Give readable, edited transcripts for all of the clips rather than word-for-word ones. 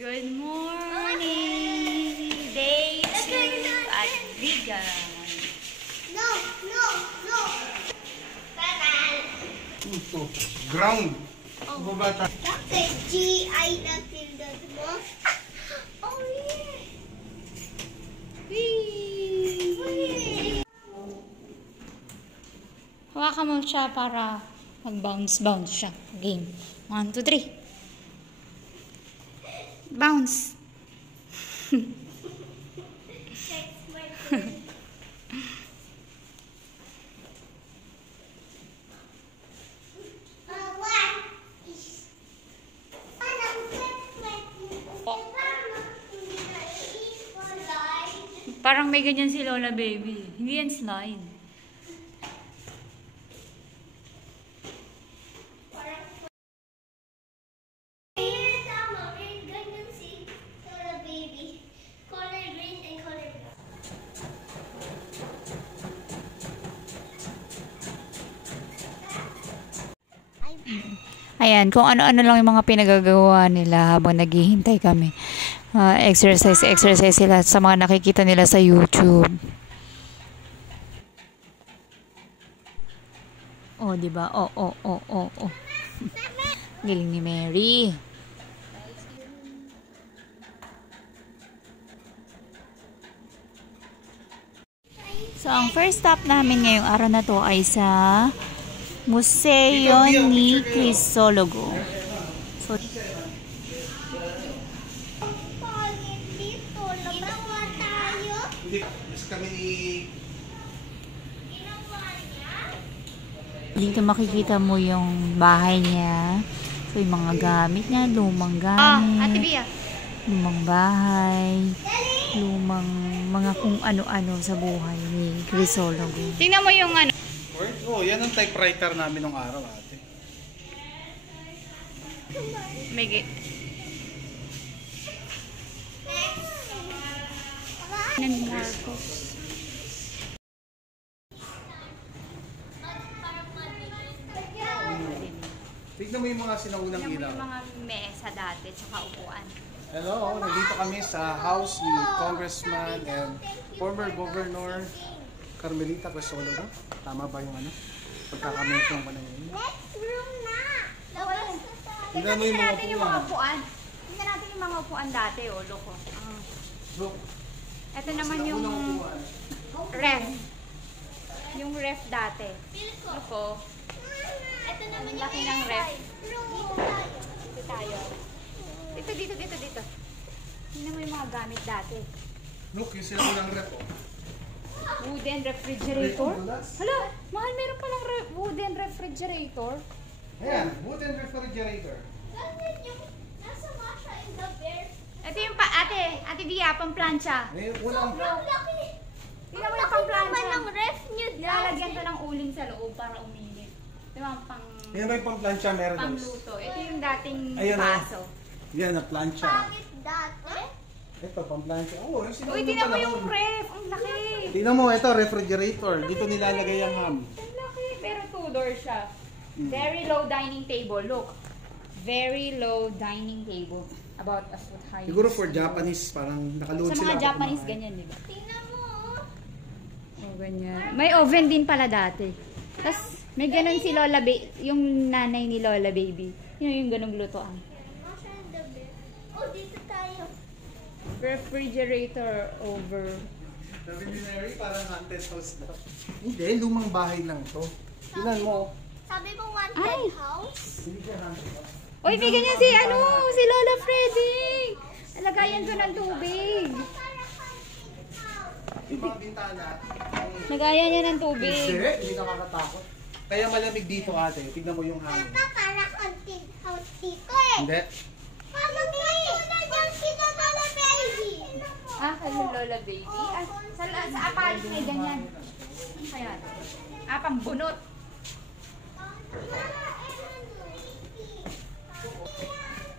Good morning! Day 2 at Vigan. No! Ground. Bubata. Bakit G.I. na tindad mo? Oh, yeah! Whee! Hawakan mo siya para mag-bounce siya. Game. 1, 2, 3. Bounce. Parang may ganyan si Lola Baby. Hindi yan slide. Ayan, kung ano-ano lang yung mga pinagagawa nila habang naghihintay kami. Exercise sila sa mga nakikita nila sa YouTube. Oh, di ba? Oh. Galing ni Mary. So, ang first stop namin ngayong araw na to ay sa Museo ni Crisologo. So, dito makikita mo yung bahay niya. So, yung mga gamit niya, lumang gamit. Ate Bia. Lumang bahay. Lumang mga kung ano-ano sa buhay ni Crisologo. Tingnan mo yung ano. Oh, yan ang typewriter namin nung araw, ate. May Marcos. Tignan mo yung mga sinaunang ilaw. Yung mga mesa dati, tsaka upuan. Hello, nandito kami sa house ni Congressman and former Governor Carmelita Crisologo. Tama ba yung ano? Pagkakamention ko na yun. Next room na! Tignan mo yung mga upuan. Tingnan natin yung mga upuan dati, oh, loko. Look. Ito naman yung ref. Yung ref dati. Loko. Ito naman yung laki ng ref. Dito tayo. Dito. Tingnan mo yung mga gamit dati. Look, yung sinaunang ref, oh. Wooden refrigerator? Hala, mahal, meron palang wooden refrigerator. Ayan, wooden refrigerator. Ganyan yung nasa Masha in the bear. Ito yung ate Bia, pang-plancha. Walang... Laki! Tingnan mo yung pang-plancha. naman ang ref nyo dati. Nilalagyan to ng uling sa loob para uminit. Ito yung Yan ba yung pang-plancha meron? pang-luto. Ito yung dating Ayan, paso. Yan, na plancha. Pangit dati. Ito, pang-plancha. Oh, yung sinaunang Uy, tingnan mo panahon. yung ref. Ang laki. Tingnan mo, ito, refrigerator. Dito nilalagay ang ham. Ang laki. Pero two-door siya. Very low dining table. Look. Very low dining table. About a foot high. Siguro for Japanese, parang nakaluhod Sa sila. mga Japanese, ganyan, di ba? Tingnan mo. Oh, ganyan. May oven din pala dati. Tapos, may ganun si Lola yung nanay ni Lola Baby. Yun yung ganung lutoan. Masha in the bear. Oh, dito tayo. Refrigerator over. Sabi ni Mary, parang haunted house daw. Hindi, lumang bahay lang to. Tingnan mo. Sabi mo Ay! wanted house? Hindi ka haunted house. Uy, may ganyan si si Lola Freddy. Nalagayan ko ng tubig. Yung mga bintana. Nagayan niya ng tubig. Hindi nakakatakot. Kaya malamig dito, ate. Tignan mo yung hangin. Papa, para haunted house dito eh. Hindi. Papa, dito na dyan sila Lola Baby. Kay Lola Baby. Sa apartment may ganyan. Kaya. Pang bunot.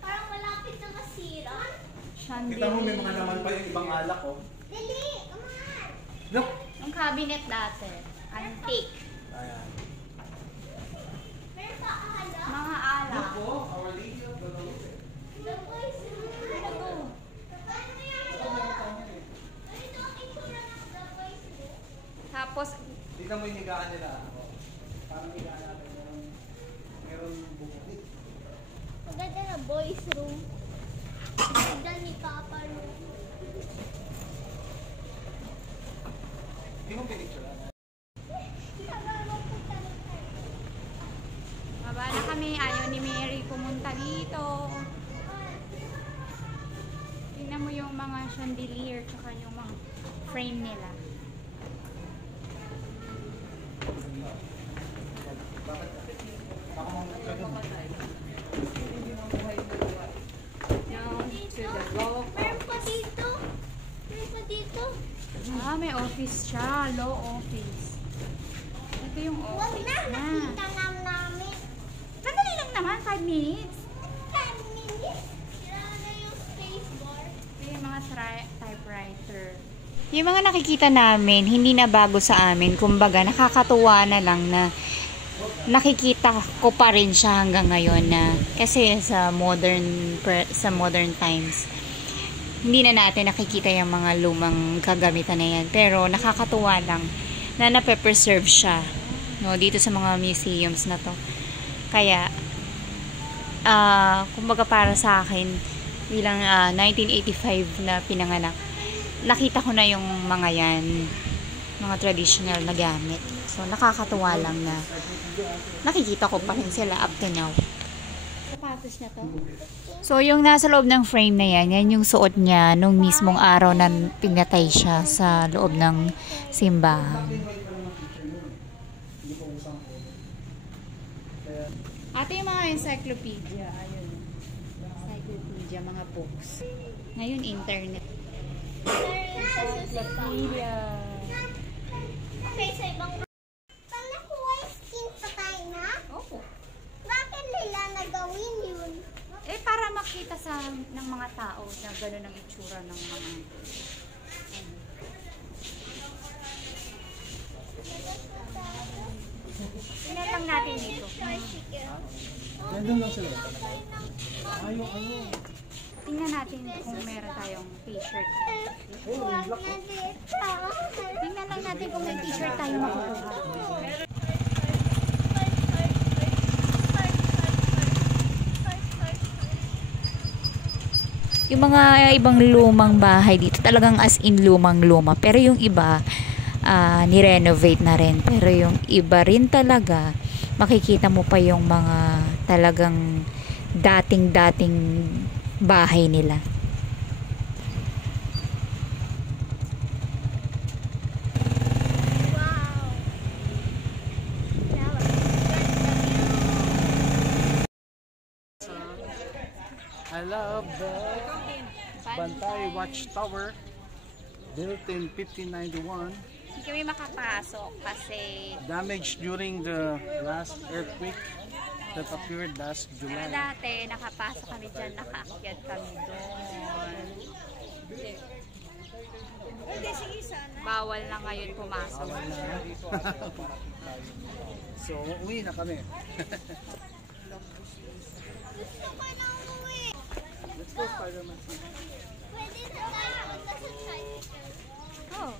Parang malapit na masira. Kita mo, may mga naman pa yung ibang alak, oh. Dali, come on. Look. Yung cabinet dati. Antique. Ayan. Meron pa ala? Mga alak. Look, oh. Our Lady of the Roses. Look, guys. Tignan mo yung higaan nila. Parang higaan natin. Meron bukod. Maganda na boys room. Maganda ni Papa room. Hindi mo pinicture. Baba na kami. Ayaw ni Mary pumunta dito. Tingnan mo yung mga chandelier tsaka yung mga frame nila. Meron pa dito. Meron pa dito. Ah, may office siya. Law office. Ito yung Huwag office na. na. Nakita lang namin. Sandali lang naman. 5 minutes. 10 minutes. Sila na yung space bar. Ito yung mga typewriter. Yung mga nakikita namin, hindi na bago sa amin. Kumbaga, nakakatuwa na lang na nakikita ko pa rin siya hanggang ngayon na kasi sa modern times hindi na natin nakikita yung mga lumang kagamitan na yan, pero nakakatuwa lang na nape-preserve siya, no, dito sa mga museums na to. Kaya kumbaga para sa akin bilang 1985 na pinanganak, nakita ko na yung mga yan, mga traditional na gamit. So nakakatuwa lang na nakikita ko pa rin sila up to now. Sapatos na to. So yung nasa loob ng frame na yan, yan yung suot niya nung mismong araw na pinatay siya sa loob ng simbahan. Ate, yung mga encyclopedia, ayun. Encyclopedia, mga books. Ngayon, internet. Encyclopedia. Okay, sa ibang pag nakuha yung skin patay na, Opo. bakit nila nagawin yun? Eh, para makita ng mga tao na gano'n ang itsura ng mga... Tingnan lang natin dito. Nandun lang sila. Ayaw. Tingnan natin kung meron tayong t-shirt. Huwag na dito. Tingnan lang natin kung may t-shirt tayo makukuha. Yung mga ibang lumang bahay dito, talagang as in lumang-luma. Pero yung iba, ni-renovate na rin. Pero yung iba rin talaga, makikita mo pa yung mga talagang dating-dating bahay nila. Wow. I love the Bantay Watchtower, built in 1591. Hindi kami makapasok kasi Damaged during the last earthquake that occurred last July. dati nakapasok kami dyan, nakaakyat kami doon. Bawal na ngayon pumasok. So, uwi na kami. Gusto ko na umuwi. Let's go, Spider-Man. Pwede na tayo punta sa tricycle. Oh.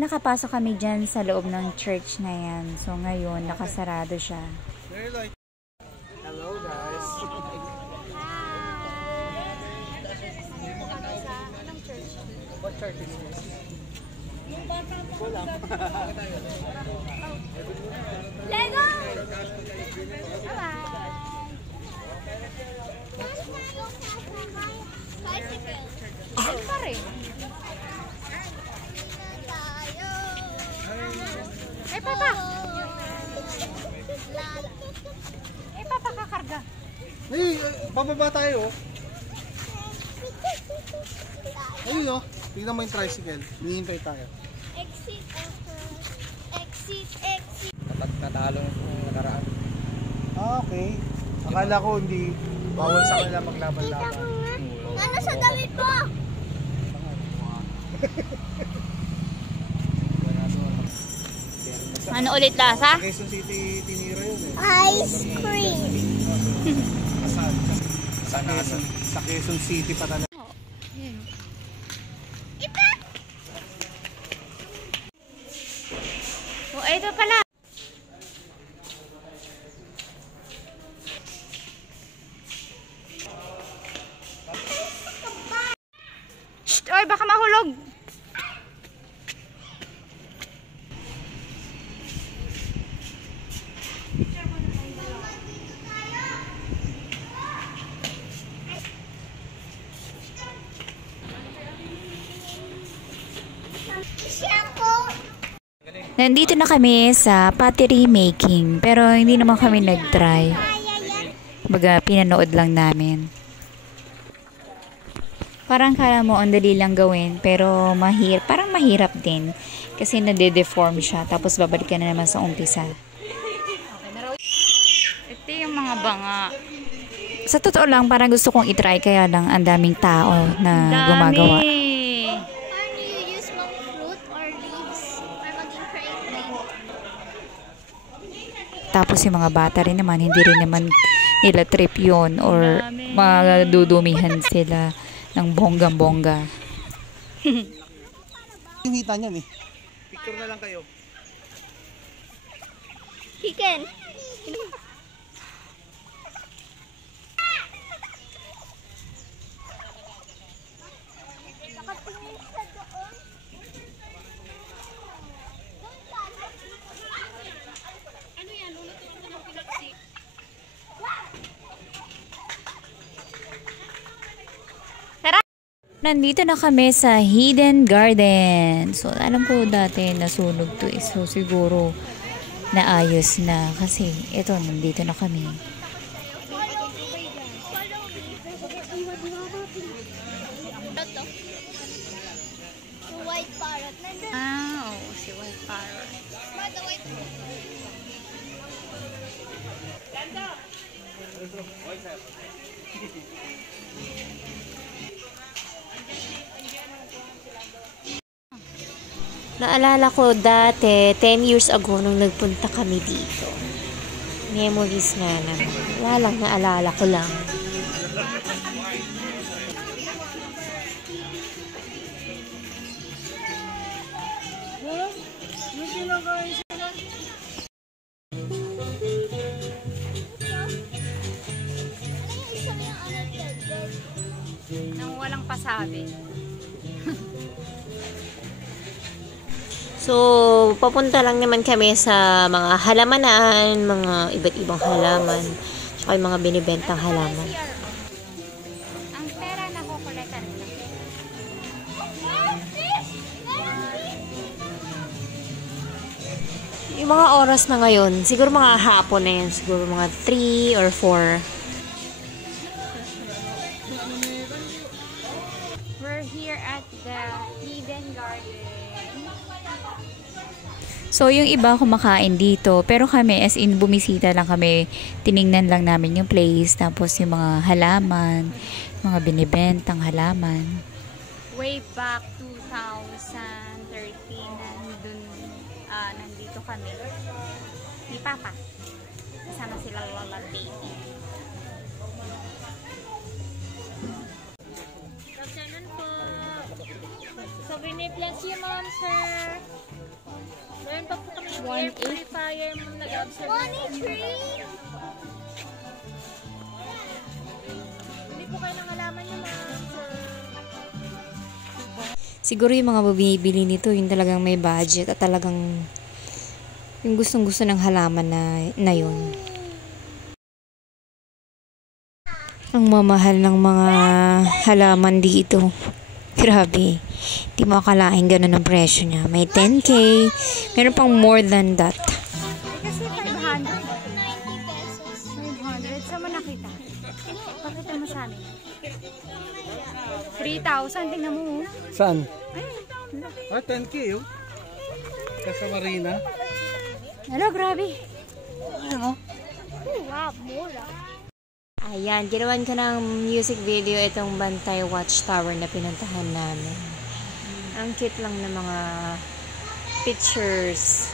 Nakapasok kami dyan sa loob ng church na yan. So ngayon, nakasarado siya. Very like. Hello, guys. What church is this? Wala. Lego! Tricycle. Ano pa rin? Tayo. Eh, papa! Lala. Eh, papa, kakarga. Hey, bababa tayo. Ayun oh. Tingnan mo yung tricycle. Hinihintay tayo. Exit. Exit. Dapat natalo yung nakaraan. Ah, okay. Akala ko hindi bawal sa kanila Kita maglaban-laban. mo nga. Ano sa damit mo? Ano ulit lasa? Quezon City tinira yun eh. Ice cream. Sa Quezon City pa talaga. Oh, ito pala. Shh! Oy, baka mahulog. Nandito na kami sa pottery making, pero hindi naman kami nag-try. Baga, pinanood lang namin. Parang kala mo ang dali lang gawin, pero parang mahirap din. Kasi nade-deform siya, tapos babalik ka na naman sa umpisa. Ito yung mga banga. Sa totoo lang, parang gusto kong itry, kaya lang ang daming tao na gumagawa. Tapos yung mga bata rin naman, hindi rin naman nila trip yun or madudumihan sila ng bonggang-bongga. Hita niyan eh. Picture na lang kayo. Chicken. Nandito na kami sa Hidden Garden. So, alam ko dati nasunog to. So, siguro naayos na. Kasi, ito, nandito na kami. White parrot. Ah, oo, si White Parrot. Naalala ko dati, 10 years ago nung nagpunta kami dito. Memories nga naman. Wala lang, naalala ko lang. Nang walang pasabi. So, papunta lang naman kami sa mga halamanan, mga iba't ibang halaman, tsaka yung mga binibentang halaman. Ang pera na kukuletan na. Yung mga oras na ngayon, siguro mga hapon na yan, siguro mga 3 or 4. We're here at the Hidden Garden. So, yung iba kumakain dito, pero kami, as in, bumisita lang kami, tiningnan lang namin yung place, tapos yung mga halaman, mga binibentang halaman. Way back 2013, nandito kami. Ni Papa. Kasama sila Lola Baby. Afternoon po. So, bless you, ma'am, sir. Meron pa po kami air purifier, ma'am, nag-observe. 183! Hindi po kayo nang alaman niyo, ma'am, sir. Siguro yung mga bumibili nito, yung talagang may budget at talagang yung gustong-gusto ng halaman na yun. Ang mamahal ng mga halaman dito. Grabe. Di mo akalain ganun ang presyo niya. May 10K. Meron pang more than that. Kasi 500. 90 pesos. 500. Saan mo nakita? Pakita mo sa amin. 3,000. Tingnan mo. Saan? Ah, 10K yun. Sa Marina. Hello, grabe. Ano? Wow, mura. Ayan, ginawan ko ng music video itong Bantay Watchtower na pinuntahan namin. Ang cute lang ng mga pictures.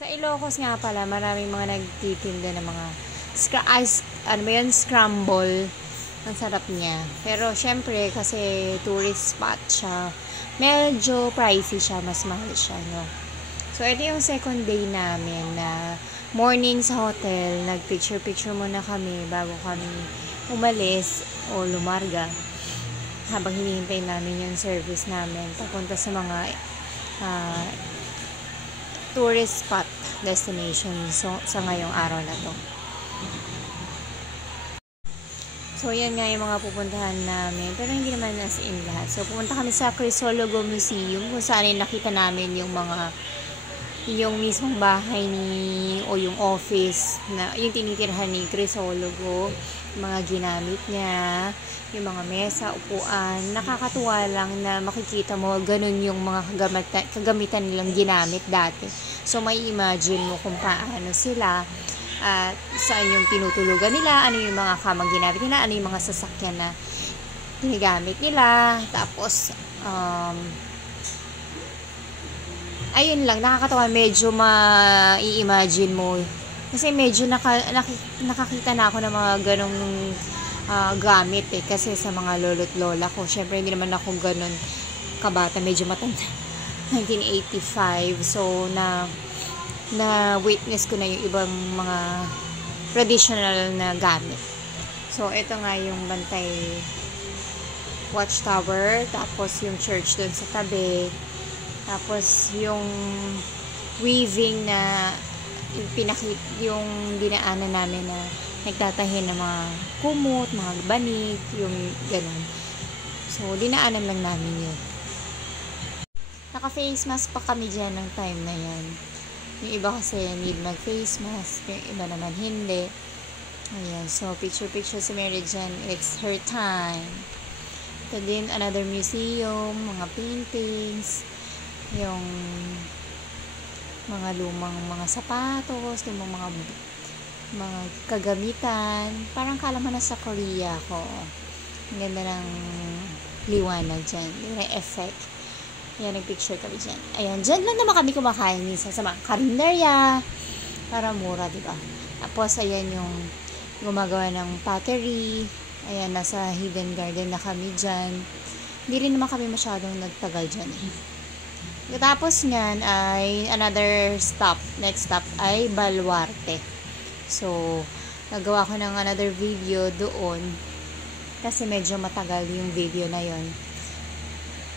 Sa Ilocos nga pala, maraming mga nagtitinda ng mga ano ba yun, scramble. Ang sarap niya. Pero, syempre, kasi tourist spot siya, medyo pricey siya, mas mahal siya, no? So, ito yung second day namin na morning sa hotel. Nag-picture-picture muna kami bago kami umalis o lumarga. Habang hinihintay namin yung service namin papunta sa mga tourist spot destination sa ngayong araw na to. So, yan nga yung mga pupuntahan namin. Pero hindi naman as in lahat. So, pupunta kami sa Crisologo Museum kung saan yung nakita namin yung mismong bahay o yung office na yung tinitirhan ni Crisologo, mga ginamit niya, yung mga mesa, upuan. Nakakatuwa lang na makikita mo ganun yung mga kagamitan nilang ginamit dati. So, may imagine mo kung paano sila at saan yung tinutulugan nila, ano yung mga kamang ginamit nila, ano yung mga sasakyan na ginagamit nila. Tapos, ayun lang, nakakatawa, medyo ma-i-imagine mo. Kasi medyo nakakita na ako ng mga ganong gamit kasi sa mga lolo't lola ko. Syempre, hindi naman ako ganon kabata, medyo matanda. 1985, so na witness ko na yung ibang mga traditional na gamit. So, ito nga yung Bantay Watchtower, tapos yung church doon sa tabi, tapos yung weaving na yung dinaanan namin na nagtatahin ng mga kumot, mga banig, yung ganun. So, dinaanan lang namin yun. Naka-face mask pa kami dyan ng time na yan. Yung iba kasi need mag-face mask, yung iba naman hindi. Ayan, so picture-picture si Mary Jan, it's her time. Ito din, another museum, mga paintings, yung mga lumang mga sapatos, lumang mga kagamitan. Parang kala mo na sa Korea ko. Ang ganda ng liwanag dyan, yung effect. Ayan, nag-picture kami dyan. Ayan, dyan lang naman kami kumakain minsan sa mga karinderya. Para mura, diba? Tapos, ayan yung gumagawa ng pottery. Ayan, nasa Hidden Garden na kami dyan. Hindi rin naman kami masyadong nagtagal dyan. Tapos nyan ay another stop. Next stop ay Baluarte. So, nagawa ko ng another video doon. Kasi medyo matagal yung video na yon.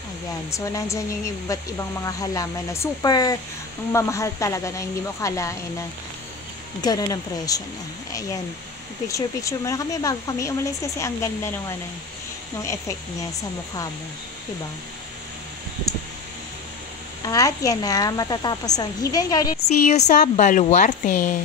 Ayan. So, nandyan yung iba't ibang mga halaman na super ang mamahal talaga na hindi mo akalain na gano'n ang presyo na. Ayan. Picture muna kami bago kami umalis kasi ang ganda nung effect niya sa mukha mo. Diba? At yan na, matatapos ang Hidden Garden. See you sa Baluarte.